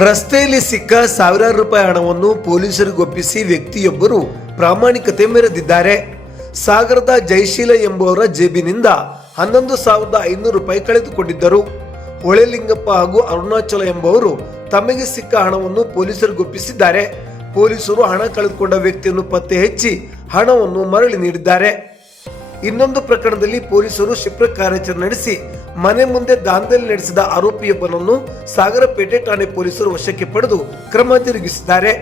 ರಸ್ತೆಯಲ್ಲಿ ಸಿಕ್ಕ ಸಾವಿರಾರು ರೂಪಾಯಿ ಹಣವನ್ನು ಪೊಲೀಸರಿಗೊಪ್ಪಿಸಿ ವ್ಯಕ್ತಿಯೊಬ್ಬರು ಪ್ರಾಮಾಣಿಕತೆ ಮೆರೆದಿದ್ದಾರೆ. ಸಾಗರದ ಜಯಶೀಲ ಎಂಬುವರ ಜೇಬಿನಿಂದ 11,500 ರೂಪಾಯಿ ಕಳೆದುಕೊಂಡಿದ್ದರು. ಹೊಳೆಲಿಂಗಪ್ಪ ಹಾಗೂ ಅರುಣಾಚಲ ಎಂಬುವರು ತಮಗೆ ಸಿಕ್ಕ ಹಣವನ್ನು ಪೊಲೀಸರಿಗೊಪ್ಪಿಸಿದ್ದಾರೆ. ಪೊಲೀಸರು ಹಣ ಕಳೆದುಕೊಂಡ ವ್ಯಕ್ತಿಯನ್ನು ಪತ್ತೆ ಹಚ್ಚಿ ಹಣವನ್ನು ಮರಳಿ ನೀಡಿದ್ದಾರೆ. ಇನ್ನೊಂದು ಪ್ರಕರಣದಲ್ಲಿ ಪೊಲೀಸರು ಕ್ಷಿಪ್ರ ಕಾರ್ಯಾಚರಣೆ ನಡೆಸಿ ಮನೆ ಮುಂದೆ ದಾಂಧಲೆ ನಡೆಸಿದ ಆರೋಪಿಯೊಬ್ಬನನ್ನು ಸಾಗರಪೇಟೆ ಠಾಣೆ ಪೊಲೀಸರು ವಶಕ್ಕೆ ಪಡೆದು ಕ್ರಮ ಜರುಗಿಸಿದ್ದಾರೆ.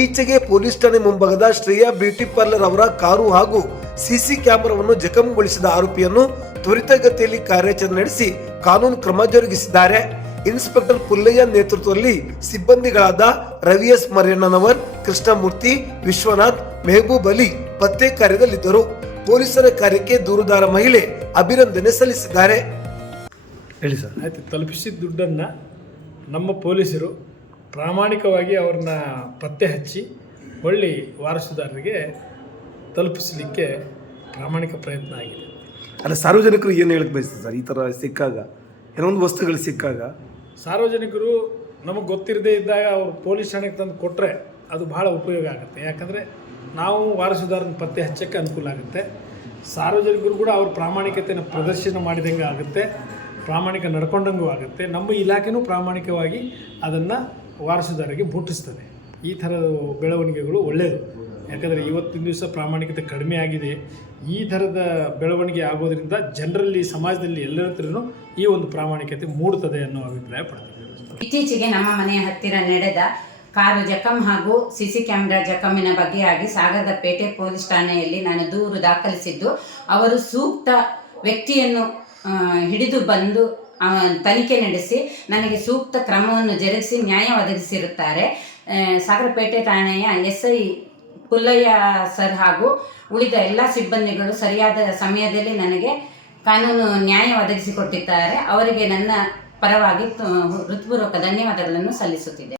ಈಚೆಗೆ ಪೊಲೀಸ್ ಠಾಣೆ ಮುಂಭಾಗದ ಶ್ರೇಯಾ ಬ್ಯೂಟಿ ಪಾರ್ಲರ್ ಅವರ ಕಾರು ಹಾಗೂ ಸಿಸಿ ಕ್ಯಾಮೆರಾವನ್ನು ಜಖಂಗೊಳಿಸಿದ ಆರೋಪಿಯನ್ನು ತ್ವರಿತಗತಿಯಲ್ಲಿ ಕಾರ್ಯಾಚರಣೆ ನಡೆಸಿ ಕಾನೂನು ಕ್ರಮ ಜರುಗಿಸಿದ್ದಾರೆ. ಇನ್ಸ್ಪೆಕ್ಟರ್ ಪುಲ್ಲಯ್ಯ ನೇತೃತ್ವದಲ್ಲಿ ಸಿಬ್ಬಂದಿಗಳಾದ ರವಿ ಎಸ್ ಮರ್ಯಣ್ಣನವರ್, ಕೃಷ್ಣಮೂರ್ತಿ, ವಿಶ್ವನಾಥ್, ಮೆಹಬೂಬ್ ಅಲಿ ಪತ್ತೆ ಕಾರ್ಯದಲ್ಲಿದ್ದರು. ಪೊಲೀಸರ ಕಾರ್ಯಕ್ಕೆ ದೂರುದಾರ ಮಹಿಳೆ ಅಭಿನಂದನೆ ಸಲ್ಲಿಸಿದ್ದಾರೆ. ಹೇಳಿ ಸರ್. ಆಯ್ತು, ತಲುಪಿಸಿದ ದುಡ್ಡನ್ನು ನಮ್ಮ ಪೊಲೀಸರು ಪ್ರಾಮಾಣಿಕವಾಗಿ ಅವ್ರನ್ನ ಪತ್ತೆ ಹಚ್ಚಿ ಒಳ್ಳೆ ವಾರಸುದಾರರಿಗೆ ತಲುಪಿಸಲಿಕ್ಕೆ ಪ್ರಾಮಾಣಿಕ ಪ್ರಯತ್ನ ಆಗಿದೆ. ಅಲ್ಲ, ಸಾರ್ವಜನಿಕರು ಏನು ಹೇಳಕ್ಕೆ ಬಯಸ್ತಾರೆ ಸರ್? ಈ ಥರ ಸಿಕ್ಕಾಗ, ಏನೊಂದು ವಸ್ತುಗಳು ಸಿಕ್ಕಾಗ ಸಾರ್ವಜನಿಕರು ನಮಗೆ ಗೊತ್ತಿರದೇ ಇದ್ದಾಗ ಅವರು ಪೊಲೀಸ್ ಠಾಣೆಗೆ ತಂದು ಕೊಟ್ಟರೆ ಅದು ಭಾಳ ಉಪಯೋಗ ಆಗುತ್ತೆ. ಯಾಕಂದರೆ ನಾವು ವಾರಸುದಾರನ ಪತ್ತೆ ಹಚ್ಚೋಕ್ಕೆ ಅನುಕೂಲ ಆಗುತ್ತೆ. ಸಾರ್ವಜನಿಕರು ಕೂಡ ಅವ್ರ ಪ್ರಾಮಾಣಿಕತೆಯನ್ನು ಪ್ರದರ್ಶನ ಮಾಡಿದಂಗೆ ಆಗುತ್ತೆ, ಪ್ರಾಮಾಣಿಕ ನಡ್ಕೊಂಡಂಗೂ ಆಗುತ್ತೆ. ನಮ್ಮ ಇಲಾಖೆನೂ ಪ್ರಾಮಾಣಿಕವಾಗಿ ಅದನ್ನು ವಾರಸುದಾರರಿಗೆ ಮುಟ್ಟಿಸ್ತದೆ. ಈ ಥರದ ಬೆಳವಣಿಗೆಗಳು ಒಳ್ಳೆಯದು. ಯಾಕಂದರೆ ಇವತ್ತಿನ ದಿವಸ ಪ್ರಾಮಾಣಿಕತೆ ಕಡಿಮೆ ಆಗಿದೆ. ಈ ಥರದ ಬೆಳವಣಿಗೆ ಆಗೋದ್ರಿಂದ ಜನರಲ್ಲಿ, ಸಮಾಜದಲ್ಲಿ ಎಲ್ಲರ ಹತ್ರನೂ ಈ ಒಂದು ಪ್ರಾಮಾಣಿಕತೆ ಮೂಡುತ್ತದೆ ಅನ್ನೋ ಅಭಿಪ್ರಾಯ ಪಡ್ತೀವಿ. ಇತ್ತೀಚೆಗೆ ನಮ್ಮ ಮನೆಯ ಹತ್ತಿರ ನಡೆದ ಕಾರು ಜಖಂ ಹಾಗೂ ಸಿಸಿ ಕ್ಯಾಮೆರಾ ಜಖಮಿನ ಬಗ್ಗೆಯಾಗಿ ಸಾಗರದ ಪೇಟೆ ಪೊಲೀಸ್ ಠಾಣೆಯಲ್ಲಿ ನಾನು ದೂರು ದಾಖಲಿಸಿದ್ದು, ಅವರು ಸೂಕ್ತ ವ್ಯಕ್ತಿಯನ್ನು ಹಿಡಿದು ಬಂದು ತನಿಖೆ ನಡೆಸಿ ನನಗೆ ಸೂಕ್ತ ಕ್ರಮವನ್ನು ಜರುಗಿಸಿ ನ್ಯಾಯ ಒದಗಿಸಿರುತ್ತಾರೆ. ಸಾಗರಪೇಟೆ ಠಾಣೆಯ SI ಪುಲ್ಲಯ್ಯ ಸರ್ ಹಾಗೂ ಉಳಿದ ಎಲ್ಲ ಸಿಬ್ಬಂದಿಗಳು ಸರಿಯಾದ ಸಮಯದಲ್ಲಿ ನನಗೆ ಕಾನೂನು ನ್ಯಾಯ ಒದಗಿಸಿಕೊಟ್ಟಿದ್ದಾರೆ. ಅವರಿಗೆ ನನ್ನ ಪರವಾಗಿ ಹೃತ್ಪೂರ್ವಕ ಧನ್ಯವಾದಗಳನ್ನು ಸಲ್ಲಿಸುತ್ತಿದೆ.